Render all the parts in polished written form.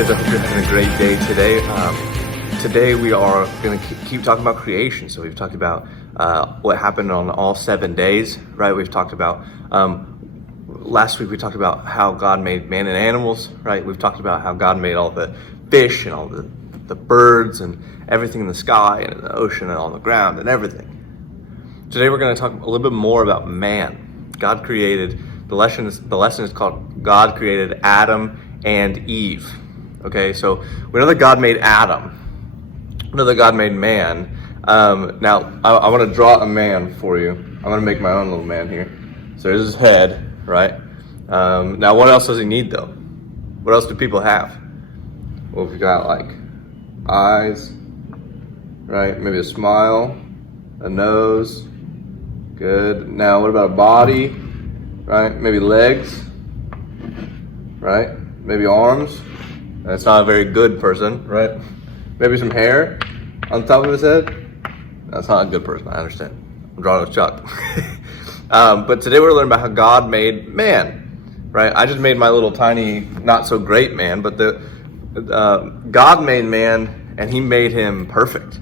kids. I hope you're having a great day today. Today we are going to keep talking about creation. So we've talked about what happened on all 7 days, right? We've talked about, last week we talked about how God made man and animals, right? We've talked about how God made all the fish and all the birds and everything in the sky and in the ocean and on the ground and everything. Today we're going to talk a little bit more about man. God created, the lesson is called God created Adam and Eve. Okay, so we know that God made Adam. We know that God made man. Now, I want to draw a man for you. I'm going to make my own little man here. So there's his head, right? Now, what else does he need, though? What else do people have? Well, if you got, like, eyes, right? Maybe a smile, a nose. Good. Now, what about a body, right? Maybe legs, right? Maybe arms. That's not a very good person, right? Maybe some hair on top of his head. That's not a good person, I understand. I'm drawing with Chuck. But today we're learning about how God made man, right? I just made my little tiny, not so great man, but God made man and he made him perfect.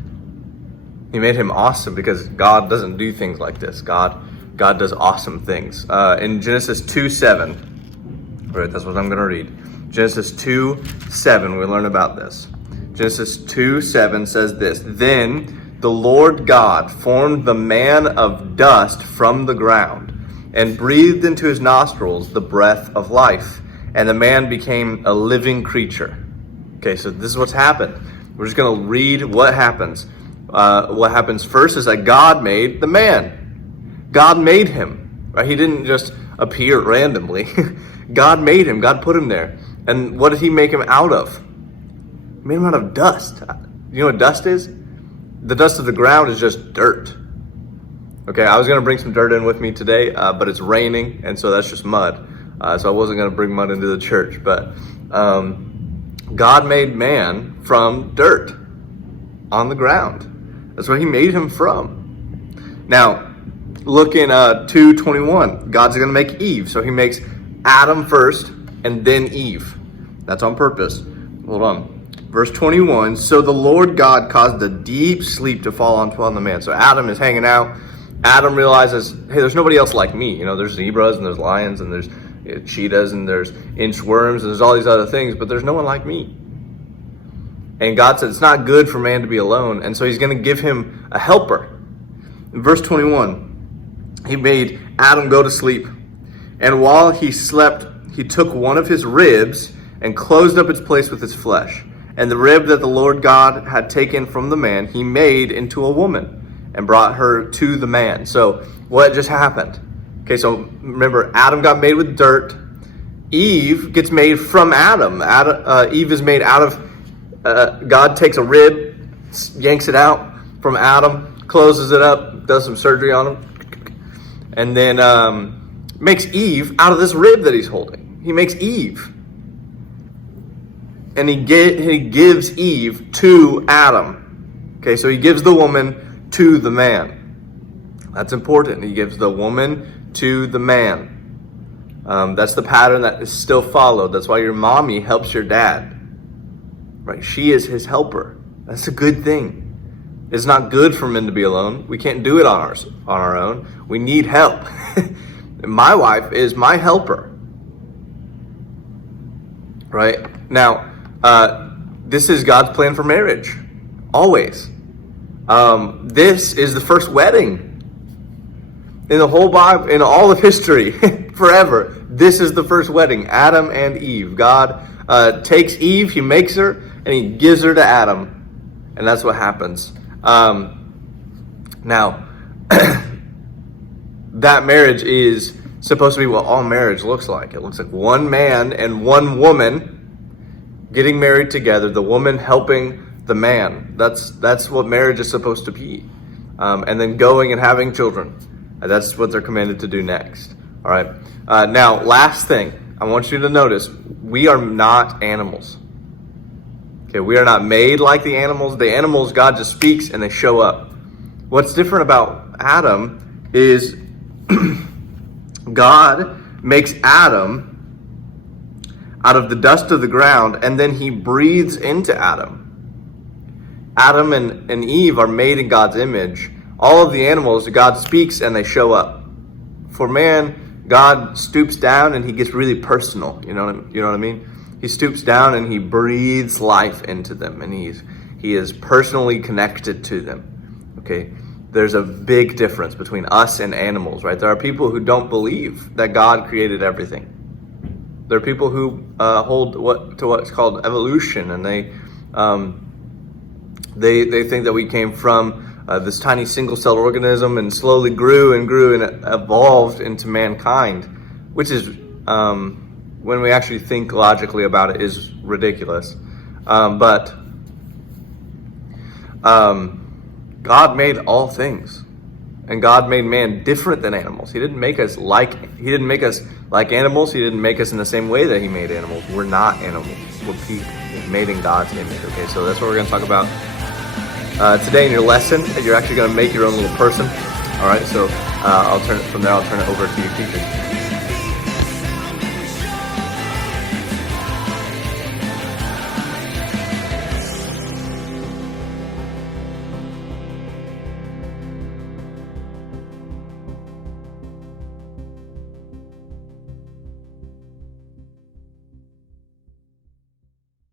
He made him awesome because God doesn't do things like this. God does awesome things. In Genesis 2:7, right, that's what I'm going to read. Genesis 2:7, we learn about this. Genesis 2:7 says this: Then the Lord God formed the man of dust from the ground and breathed into his nostrils the breath of life, and the man became a living creature. Okay, so this is what's happened. We're just going to read what happens. What happens first is that God made the man. God made him. Right? He didn't just appear randomly. God made him. God put him there. And what did he make him out of? He made him out of dust. You know what dust is? The dust of the ground is just dirt. Okay, I was going to bring some dirt in with me today, but it's raining, and so that's just mud. So I wasn't going to bring mud into the church. But God made man from dirt on the ground. That's what he made him from. Now, look in 2:21. God's going to make Eve. So he makes Adam first and then Eve. That's on purpose. Hold on. Verse 21, so the Lord God caused a deep sleep to fall on the man. So Adam is hanging out. Adam realizes, hey, there's nobody else like me. You know, there's zebras and there's lions and there's cheetahs and there's inchworms and there's all these other things, but there's no one like me. And God said, it's not good for man to be alone. And so he's going to give him a helper. In verse 21, he made Adam go to sleep. And while he slept, he took one of his ribs and closed up its place with his flesh. And the rib that the Lord God had taken from the man, he made into a woman and brought her to the man. So what just happened? Okay, so remember, Adam got made with dirt. Eve gets made from Adam. Eve is made out of, God takes a rib, yanks it out from Adam, closes it up, does some surgery on him, and then makes Eve out of this rib that he's holding. He makes Eve. And he gives Eve to Adam. Okay, so he gives the woman to the man. That's important. He gives the woman to the man. That's the pattern that is still followed. That's why your mommy helps your dad. Right? She is his helper. That's a good thing. It's not good for men to be alone. We can't do it on our own. We need help. My wife is my helper. Right? Now, this is God's plan for marriage. Always. This is the first wedding in the whole Bible, in all of history, forever. This is the first wedding, Adam and Eve. God takes Eve, he makes her, and he gives her to Adam. And that's what happens. Now, that marriage is supposed to be what all marriage looks like. It looks like one man and one woman getting married together, the woman helping the man. That's what marriage is supposed to be. And then going and having children. That's what they're commanded to do next. All right. Now, last thing, I want you to notice, we are not animals. Okay, we are not made like the animals. The animals, God just speaks and they show up. What's different about Adam is God makes Adam out of the dust of the ground, and then he breathes into Adam. Adam and Eve are made in God's image. All of the animals, God speaks and they show up. For man, God stoops down and he gets really personal. You know what I mean? He stoops down and he breathes life into them, and he is personally connected to them. Okay? There's a big difference between us and animals, right? There are people who don't believe that God created everything. There are people who hold to what's called evolution, and they think that we came from this tiny single-celled organism and slowly grew and evolved into mankind, which is, when we actually think logically about it, is ridiculous. But God made all things, and God made man different than animals. He didn't make us like animals. He didn't make us in the same way that he made animals. We're not animals. We're people made in God's image. Okay, so that's what we're going to talk about today in your lesson. You're actually going to make your own little person. All right, so I'll turn it over to your teacher.